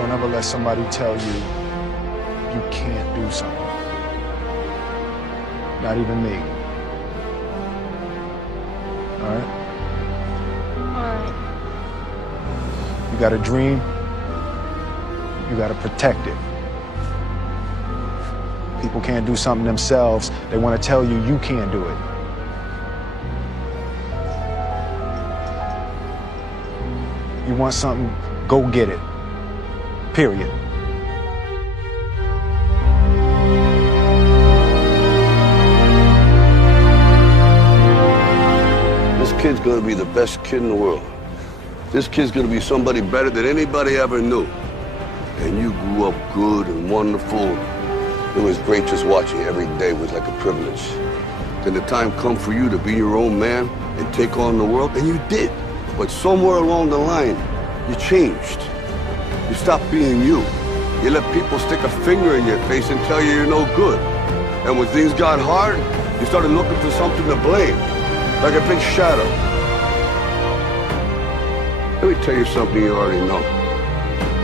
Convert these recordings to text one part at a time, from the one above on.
Don't ever let somebody tell you you can't do something. Not even me. All right? Alright. You got a dream, you got to protect it. People can't do something themselves. They want to tell you you can't do it. You want something, go get it. Period. This kid's gonna be the best kid in the world. This kid's gonna be somebody better than anybody ever knew. And you grew up good and wonderful. It was great just watching. Every day was like a privilege. Then the time come for you to be your own man and take on the world, and you did. But somewhere along the line, you changed. You stopped being you. You let people stick a finger in your face and tell you you're no good. And when things got hard, you started looking for something to blame, like a big shadow. Let me tell you something you already know.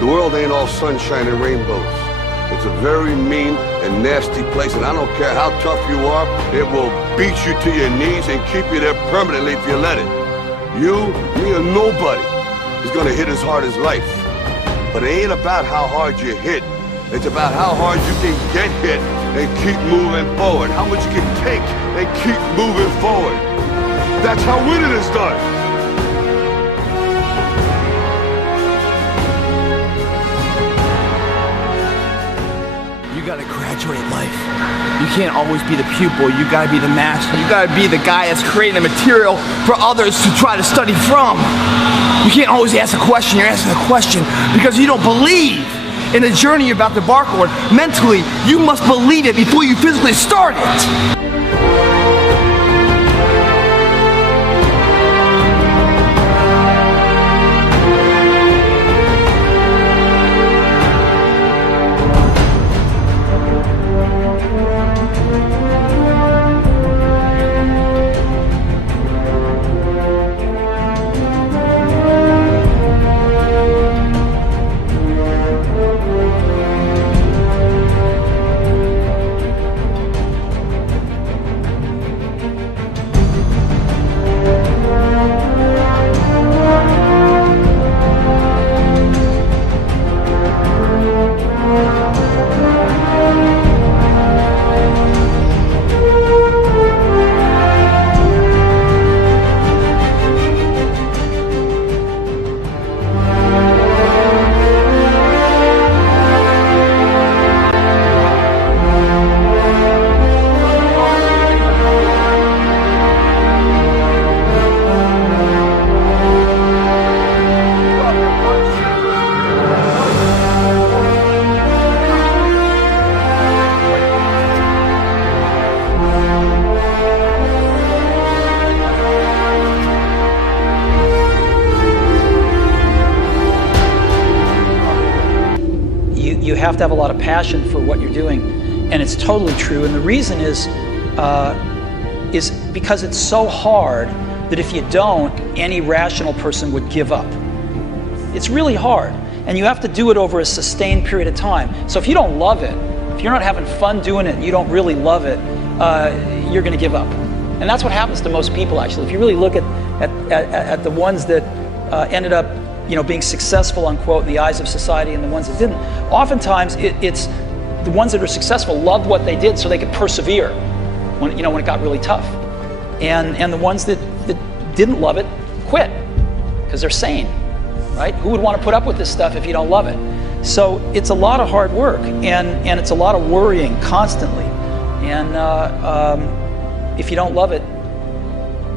The world ain't all sunshine and rainbows. It's a very mean and nasty place, and I don't care how tough you are, it will beat you to your knees and keep you there permanently if you let it. You, me, or nobody is gonna hit as hard as life. But it ain't about how hard you hit. It's about how hard you can get hit and keep moving forward. How much you can take and keep moving forward. That's how winning is done. You gotta graduate life. You can't always be the pupil, you gotta be the master. You gotta be the guy that's creating the material for others to try to study from. You can't always ask a question, you're asking a question because you don't believe in the journey you're about to embark on. Mentally, you must believe it before you physically start it. You have to have a lot of passion for what you're doing, and it's totally true. And the reason is because it's so hard that if you don't, any rational person would give up. It's really hard, and you have to do it over a sustained period of time. So if you don't love it, if you're not having fun doing it, and you don't really love it, you're going to give up. And that's what happens to most people, actually. If you really look at the ones that ended up being successful, unquote, in the eyes of society and the ones that didn't, oftentimes it's the ones that are successful loved what they did so they could persevere when it got really tough. And the ones that didn't love it quit because they're sane, right? Who would want to put up with this stuff if you don't love it? So it's a lot of hard work, and it's a lot of worrying constantly. And if you don't love it,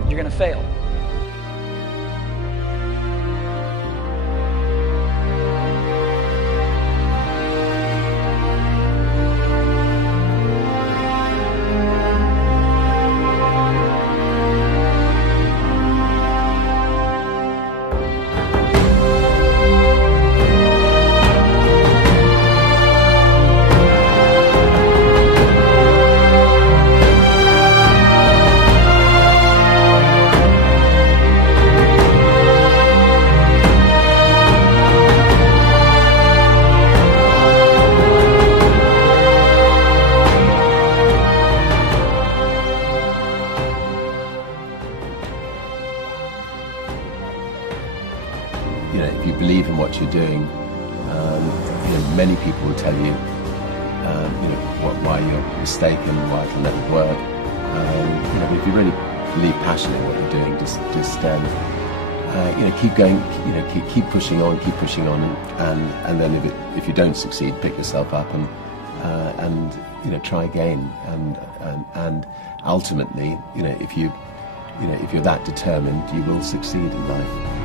you're going to fail. Many people will tell you, why you're mistaken, why it'll never work. If you really believe passionately in what you're doing, just keep going, keep pushing on, and then if you don't succeed, pick yourself up and try again, and ultimately, if you're that determined, you will succeed in life.